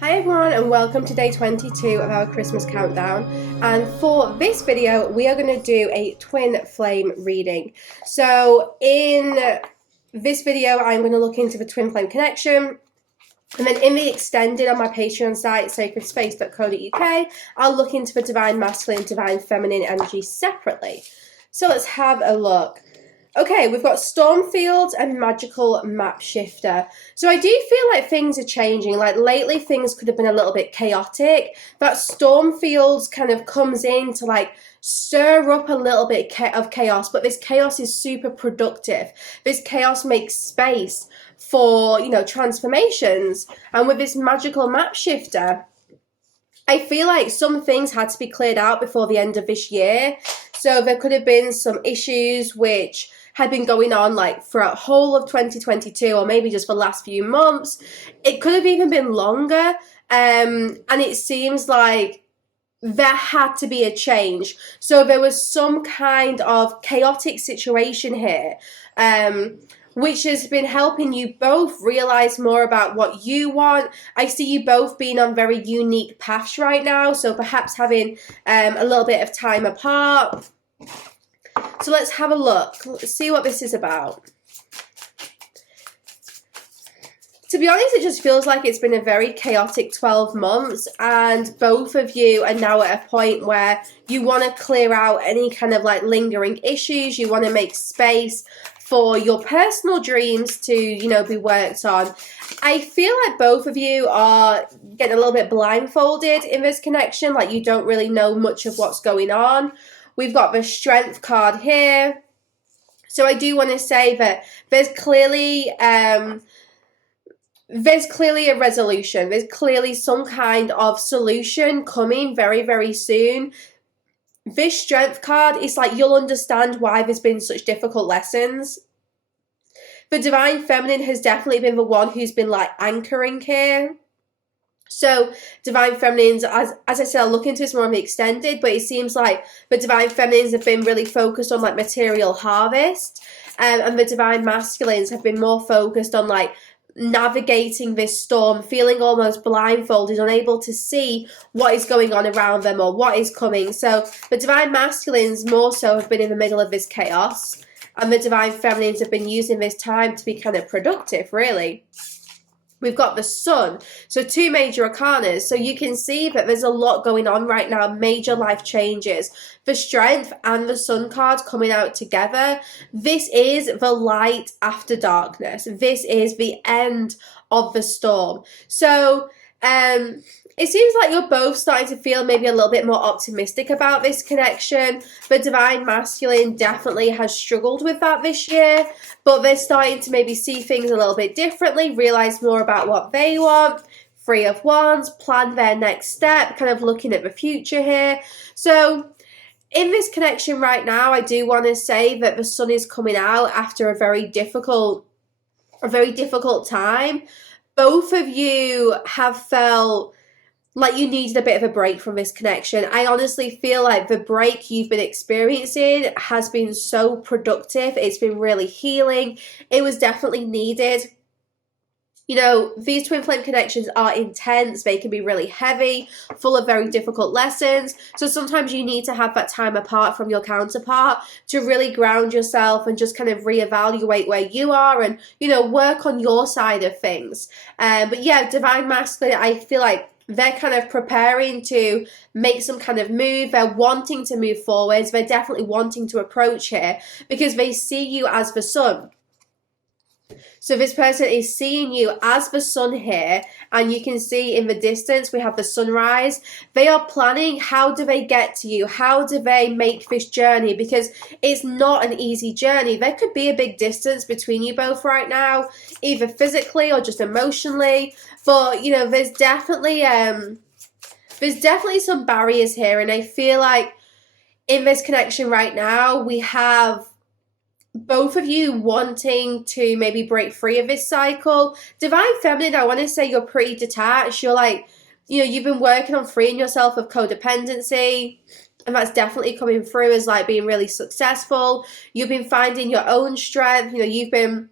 Hi everyone and welcome to day 22 of our Christmas countdown, and for this video we are going to do a twin flame reading. So in this video I'm going to look into the twin flame connection, and then in the extended on my Patreon site sacredspace.co.uk I'll look into the divine masculine, divine feminine energy separately. So let's have a look. Okay, we've got storm fields and magical map shifter. So I do feel like things are changing. Like lately things could have been a little bit chaotic. That storm fields kind of comes in to like stir up a little bit of chaos, but this chaos is super productive. This chaos makes space for, transformations. And with this magical map shifter, I feel like some things had to be cleared out before the end of this year. So there could have been some issues which had been going on like throughout whole of 2022, or maybe just for the last few months. It could have even been longer, and it seems like there had to be a change. So there was some kind of chaotic situation here, which has been helping you both realize more about what you want. I see you both being on very unique paths right now, so perhaps having a little bit of time apart. So let's have a look. Let's see what this is about. To be honest, it just feels like it's been a very chaotic 12 months, and both of you are now at a point where you want to clear out any kind of like lingering issues. You want to make space for your personal dreams to, be worked on. I feel like both of you are getting a little bit blindfolded in this connection, like you don't really know much of what's going on. We've got the Strength card here. So I do want to say that there's clearly a resolution. There's clearly some kind of solution coming very, very soon. This Strength card is like you'll understand why there's been such difficult lessons. The Divine Feminine has definitely been the one who's been like anchoring here. So Divine Feminines, as I said, I'll look into this more on the extended, but it seems like the Divine Feminines have been really focused on like material harvest, and the Divine Masculines have been more focused on like navigating this storm, feeling almost blindfolded, unable to see what is going on around them or what is coming. So the Divine Masculines more so have been in the middle of this chaos, and the Divine Feminines have been using this time to be kind of productive, really. We've got the Sun, so two major arcanas. So you can see that there's a lot going on right now, major life changes. The Strength and the Sun cards coming out together. This is the light after darkness. This is the end of the storm. So it seems like you're both starting to feel maybe a little bit more optimistic about this connection. The Divine Masculine definitely has struggled with that this year, but they're starting to maybe see things a little bit differently, realize more about what they want. Three of Wands, plan their next step, kind of looking at the future here. So in this connection right now, I do want to say that the Sun is coming out after a very difficult time. Both of you have felt like you needed a bit of a break from this connection. I honestly feel like the break you've been experiencing has been so productive. It's been really healing. It was definitely needed. These twin flame connections are intense. They can be really heavy, full of very difficult lessons. So sometimes you need to have that time apart from your counterpart to really ground yourself and just kind of reevaluate where you are and, work on your side of things. But yeah, Divine Masculine, I feel like they're kind of preparing to make some kind of move. They're wanting to move forwards. They're definitely wanting to approach here because they see you as the Sun. So this person is seeing you as the Sun here, and you can see in the distance we have the sunrise. They are planning, how do they get to you? How do they make this journey? Because it's not an easy journey. There could be a big distance between you both right now, either physically or just emotionally. But, there's definitely some barriers here, and I feel like in this connection right now, we have both of you wanting to maybe break free of this cycle. Divine Feminine, I want to say you're pretty detached. You're like, you've been working on freeing yourself of codependency, and that's definitely coming through as like being really successful. You've been finding your own strength. You've been,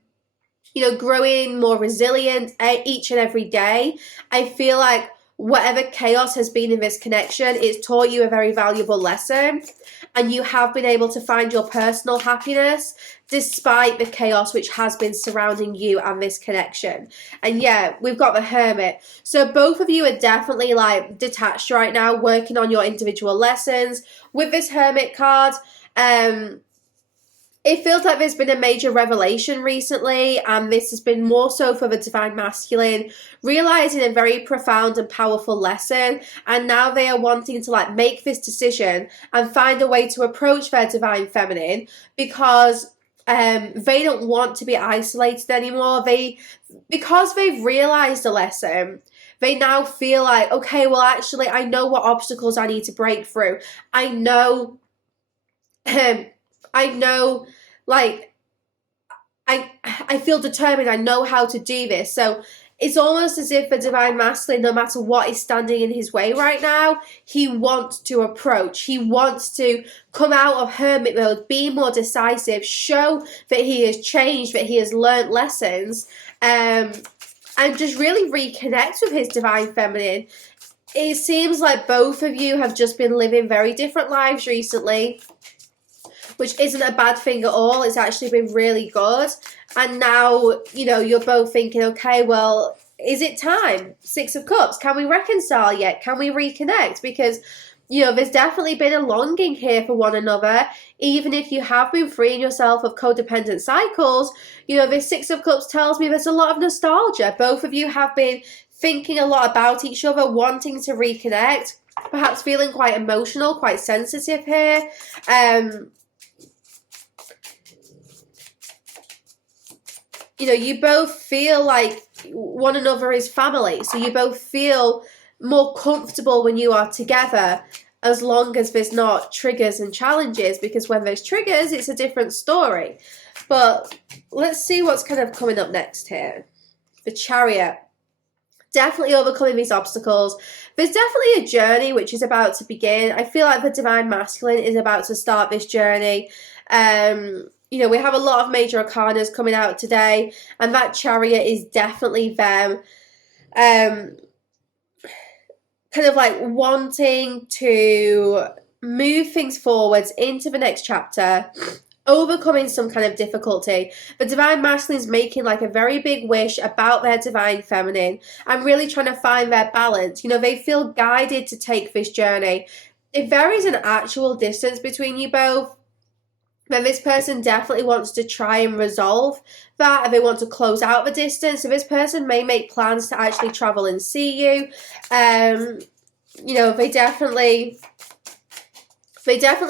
growing more resilient each and every day. I feel like whatever chaos has been in this connection, it's taught you a very valuable lesson, and you have been able to find your personal happiness despite the chaos which has been surrounding you and this connection. And yeah, we've got the Hermit. So both of you are definitely like detached right now, working on your individual lessons. With this Hermit card, it feels like there's been a major revelation recently, and this has been more so for the Divine Masculine, realizing a very profound and powerful lesson, and now they are wanting to like make this decision and find a way to approach their Divine Feminine, because they don't want to be isolated anymore. Because they've realized a lesson, they now feel like, okay, well, actually, I know what obstacles I need to break through. I know, like, I feel determined. I know how to do this. So it's almost as if the Divine Masculine, no matter what is standing in his way right now, he wants to approach. He wants to come out of hermit mode, be more decisive, show that he has changed, that he has learned lessons, and just really reconnect with his Divine Feminine. It seems like both of you have just been living very different lives recently, which isn't a bad thing at all. It's actually been really good. And now, you know, you're both thinking, okay, well, is it time? Six of Cups. Can we reconcile yet? Can we reconnect? Because, you know, there's definitely been a longing here for one another. Even if you have been freeing yourself of codependent cycles, you know, this Six of Cups tells me there's a lot of nostalgia. Both of you have been thinking a lot about each other, wanting to reconnect, perhaps feeling quite emotional, quite sensitive here. You know, you both feel like one another is family. So you both feel more comfortable when you are together, as long as there's not triggers and challenges, because when there's triggers, it's a different story. But let's see what's kind of coming up next here. The Chariot. Definitely overcoming these obstacles. There's definitely a journey which is about to begin. I feel like the Divine Masculine is about to start this journey. You know, we have a lot of major arcanas coming out today, and that Chariot is definitely them kind of like wanting to move things forwards into the next chapter, overcoming some kind of difficulty. The Divine Masculine is making like a very big wish about their Divine Feminine and really trying to find their balance. You know, they feel guided to take this journey. If there is an actual distance between you both, then this person definitely wants to try and resolve that, and they want to close out the distance. So this person may make plans to actually travel and see you. You know, they definitely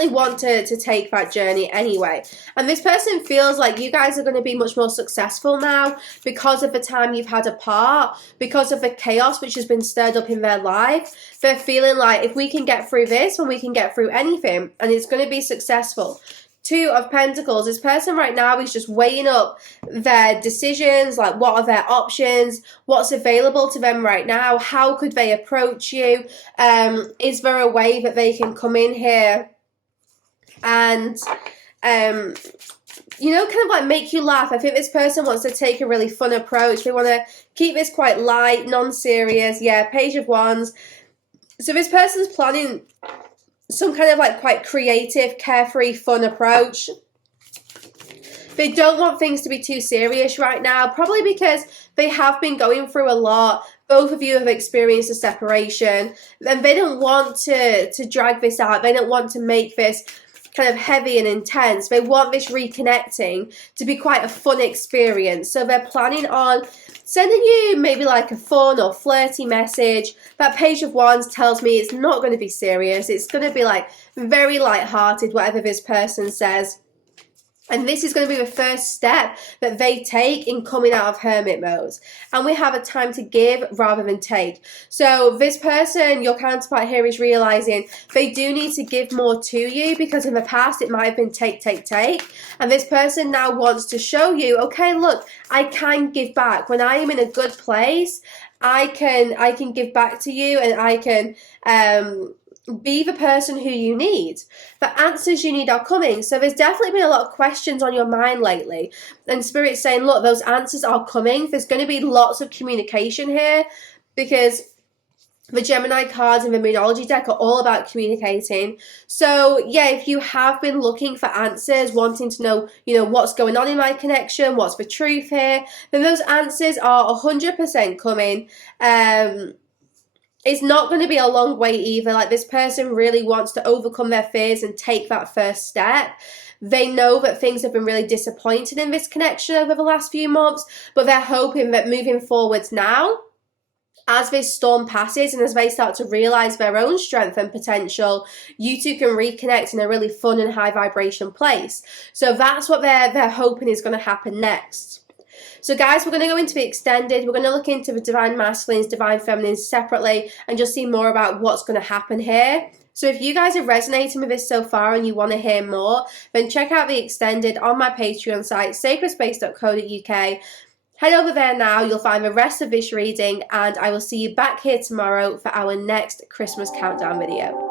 want to take that journey anyway. And this person feels like you guys are going to be much more successful now because of the time you've had apart, because of the chaos which has been stirred up in their life. They're feeling like, if we can get through this, then we can get through anything, and it's going to be successful. Two of Pentacles. This person right now is just weighing up their decisions, like what are their options, what's available to them right now, how could they approach you, is there a way that they can come in here and you know, kind of like make you laugh. I think this person wants to take a really fun approach. They want to keep this quite light, non-serious. Yeah, Page of Wands. So this person's planning some kind of like quite creative, carefree, fun approach. They don't want things to be too serious right now, probably because they have been going through a lot. Both of you have experienced a separation, and they don't want to drag this out. They don't want to make this kind of heavy and intense. They want this reconnecting to be quite a fun experience. So they're planning on sending you maybe like a fun or flirty message. That Page of Wands tells me it's not going to be serious. It's going to be like very light-hearted, whatever this person says. And this is going to be the first step that they take in coming out of hermit mode. And we have a time to give rather than take. So this person, your counterpart here, is realizing they do need to give more to you, because in the past it might have been take, take, take. And this person now wants to show you, okay, look, I can give back. When I am in a good place, I can give back to you, and I can be the person who you need. The answers you need are coming. So there's definitely been a lot of questions on your mind lately, and Spirit's saying, look, those answers are coming. There's going to be lots of communication here, because The Gemini cards in the Moonology deck are all about communicating. So yeah, if you have been looking for answers, wanting to know, what's going on in my connection, what's the truth here, then those answers are 100% coming. It's not going to be a long wait either. Like, this person really wants to overcome their fears and take that first step. They know that things have been really disappointing in this connection over the last few months, but they're hoping that moving forwards now, as this storm passes and as they start to realize their own strength and potential, you two can reconnect in a really fun and high vibration place. So that's what they're hoping is going to happen next. So guys, we're going to go into the extended. We're going to look into the divine masculines, divine feminines separately, and just see more about what's going to happen here. So if you guys are resonating with this so far and you want to hear more, then check out the extended on my Patreon site, sacredspace.co.uk. Head over there now, you'll find the rest of this reading, and I will see you back here tomorrow for our next Christmas countdown video.